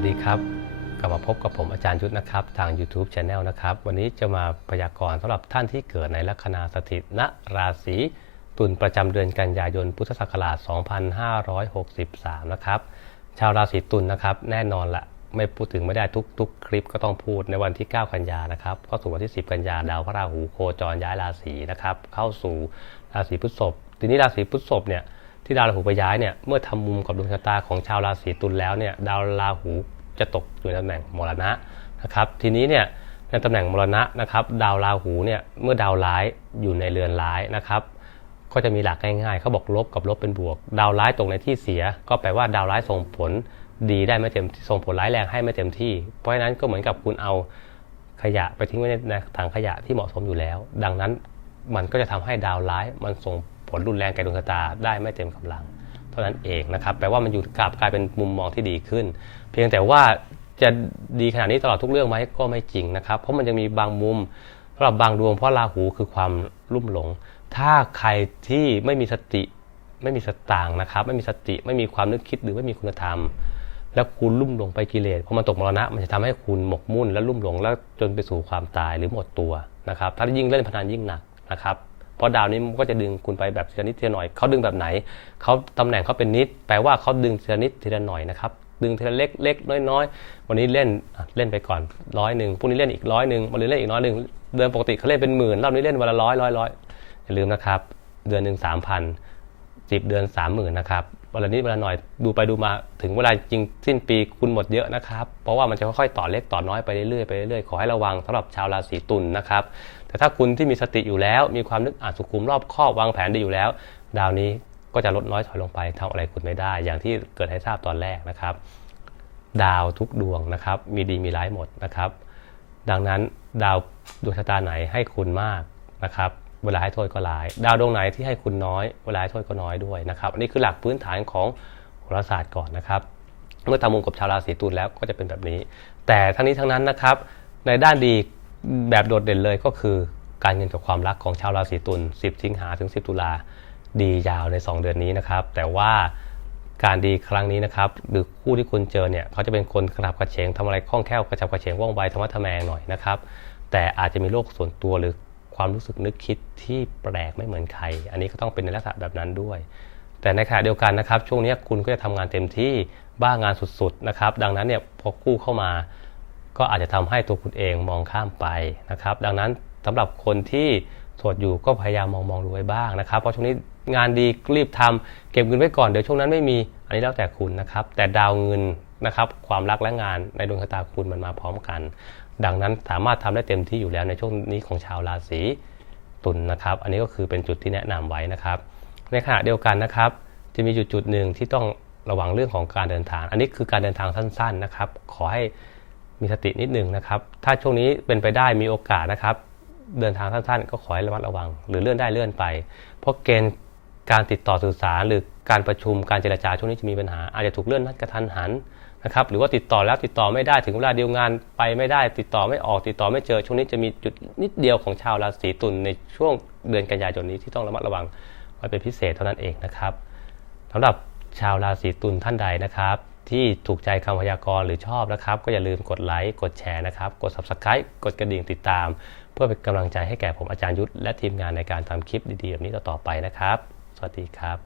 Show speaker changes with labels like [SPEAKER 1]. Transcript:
[SPEAKER 1] วัสดีครับ กลับมาพบกับผมอาจารย์ยุทธนะครับ ทาง YouTube Channel นะครับ วันนี้จะมาพยากรณ์สำหรับท่านที่เกิดในลัคนาสถิตณราศีตุลประจำเดือนกันยายนพุทธศักราช 2563 นะครับ ชาวราศีตุลนะครับ แน่นอนละไม่พูดถึงไม่ได้ทุกทุกคลิปก็ต้องพูดในวันที่ 9 กันยานะครับเข้าสู่วันที่ 10 กันยาดาวพระราหูโคจรย้ายราศีนะครับเข้าสู่ราศีพฤษภทีนี้ราศีพฤษภเนี่ย ที่ดาวราหูไปย้ายเนี่ยเมื่อทำมุมกับดวงชะตาของชาวราศีตุลแล้วเนี่ยดาวราหูจะตกอยู่ในตำแหน่งมรณะนะครับ ทีนี้เนี่ยในตำแหน่งมรณะนะครับ ดาวราหูเนี่ยเมื่อดาวร้ายอยู่ในเรือนร้ายนะครับ ก็จะมีหลักง่ายๆเขาบอกลบกับลบเป็นบวก ดาวร้ายตกในที่เสีย ก็แปลว่าดาวร้ายส่งผลดีได้ไม่เต็มส่งผลร้ายแรงให้ไม่เต็มที่ เพราะฉะนั้นก็เหมือนกับคุณเอาขยะไปทิ้งไว้ในถังขยะที่เหมาะสมอยู่แล้ว ดังนั้นมันก็จะทำให้ดาวร้ายมันส่ง ผลรุนแรงแก่ดวงชะตาได้ไม่เต็มกำลัง เท่านั้นเองนะครับแปลว่ามันอยู่กลับกลายเป็นมุมมองที่ดีขึ้น เพียงแต่ว่าจะดีขนาดนี้ตลอดทุกเรื่องไหมก็ไม่จริงนะครับ เพราะมันจะมีบางมุมสำหรับบางดวงเพราะราหูคือความลุ่มหลง ถ้าใครที่ไม่มีสติไม่มีสตางค์นะครับ ไม่มีสติไม่มีความนึกคิดหรือไม่มีคุณธรรม แล้วคุณลุ่มหลงไปกิเลสพอมันตกมรณะ มันจะทำให้คุณหมกมุ่นและลุ่มหลงแล้วจนไปสู่ความตายหรือหมดตัวนะครับ ถ้ายิ่งเล่นพนันยิ่งหนักนะครับ เพราะดาวนี้มันก็จะดึงคุณไปแบบทีละนิดทีละหน่อยเขาดึงแบบไหนเขาตำแหน่งเขาเป็นนิด แปลว่าเขาดึงทีละนิดทีละหน่อยนะครับดึงทีละเล็กเล็กน้อยน้อยวันนี้เล่นเล่นไปก่อนร้อยหนึ่งพรุ่งนี้เล่นอีกร้อยหนึ่งวันนี้เล่นอีกร้อยหนึ่งเดือนปกติเขาเล่นเป็นหมื่นรอบนี้เล่นวันละร้อยร้อยร้อยอย่าลืมนะครับ เดือนหนึ่งสามพันสิบเดือนสามหมื่นนะครับ วันละนิดวันละหน่อยดูไปดูมาถึงเวลาจริงสิ้นปีคุณหมดเยอะนะครับ เพราะว่ามันจะค่อยๆต่อเล็กต่อน้อยไปเรื่อยๆไปเรื่อยๆขอให้ระวังสำหรับชาวราศีตุลนะครับ แต่ถ้าคุณที่มีสติอยู่แล้ว มีความนึกอ่านสุขุมรอบคอบวางแผนดีอยู่แล้ว ดาวนี้ก็จะลดน้อยถอยลงไปทำอะไรคุณไม่ได้ อย่างที่เกิดให้ทราบตอนแรกนะครับ ดาวทุกดวงนะครับ มีดีมีร้ายหมดนะครับ ดังนั้นดาวดวงชะตาไหนให้คุณมากนะครับ เวลาให้โทษก็หลาย ดาวดวงไหนที่ให้คุณน้อย เวลาให้โทษก็น้อยด้วยนะครับอันนี้คือหลักพื้นฐานของโหราศาสตร์ก่อนนะครับ เมื่อทำมุมกับชาวราศีตุลแล้วก็จะเป็นแบบนี้ แต่ทั้งนี้ทั้งนั้นนะครับ ในด้านดีแบบโดดเด่นเลยก็คือการเงินกับความรักของชาวราศีตุล 10 สิงหาถึง 10 ตุลาดียาวใน 2 เดือนนี้นะครับ แต่ว่าการดีครั้งนี้นะครับหรือคู่ที่คุณเจอเนี่ยเขาจะเป็นคนกระฉับกระเฉงทำอะไรคล่องแคล่วกระฉับกระเฉงว่องไวธรรมะทะแมงหน่อยนะครับแต่อาจจะมีโรคส่วนตัวหรือ ความรู้สึกนึกคิดที่แปลกไม่เหมือนใคร อันนี้ก็ต้องเป็นในลักษณะแบบนั้นด้วย แต่ในขณะเดียวกันนะครับ ช่วงนี้คุณก็จะทำงานเต็มที่บ้างานสุดๆนะครับ ดังนั้นเนี่ยพอคู่เข้ามา ก็อาจจะทำให้ตัวคุณเองมองข้ามไปนะครับ ดังนั้นสำหรับคนที่โสดอยู่ก็พยายามมองมองดูไว้บ้างนะครับ เพราะช่วงนี้งานดีรีบทำเก็บเงินไว้ก่อนเดี๋ยวช่วงนั้นไม่มีอันนี้แล้วแต่คุณนะครับ แต่ดาวเงิน นะครับความรักและงานในดวงชะตาคุณมันมาพร้อมกัน ดังนั้นสามารถทำได้เต็มที่อยู่แล้วในช่วงนี้ของชาวราศีตุลนะครับ อันนี้ก็คือเป็นจุดที่แนะนำไว้นะครับ ในขณะเดียวกันนะครับ จะมีจุดจุดหนึ่งที่ต้องระวังเรื่องของการเดินทาง อันนี้คือการเดินทางสั้นๆนะครับ ขอให้มีสตินิดหนึ่งนะครับ ถ้าช่วงนี้เป็นไปได้มีโอกาสนะครับ เดินทางสั้นๆ ก็ขอให้ระมัดระวัง หรือเลื่อนได้เลื่อนไป เพราะเกณฑ์ การติดต่อสื่อสารหรือการประชุมการเจรจาช่วงนี้จะมีปัญหา อาจจะถูกเลื่อนนัดกระทันหันนะครับหรือว่าติดต่อแล้วติดต่อไม่ได้ถึงเวลาเดียวงานไปไม่ได้ ติดต่อไม่ออกติดต่อไม่เจอช่วงนี้จะมีจุดนิดเดียวของชาวราศีตุลในช่วงเดือนกันยายนนี้ที่ต้องระมัดระวังไว้เป็นพิเศษเท่านั้นเองนะครับสำหรับชาวราศีตุลท่านใดนะครับ ที่ถูกใจคำพยากรณ์หรือชอบนะครับ ก็อย่าลืมกดไลค์กดแชร์นะครับ กด Subscribe กดกระดิ่งติดตาม เพื่อเป็นกำลังใจให้แก่ผมอาจารย์ยุทธและทีมงานในการทำคลิปดีๆแบบนี้ต่อๆไปนะครับ สวัสดีครับ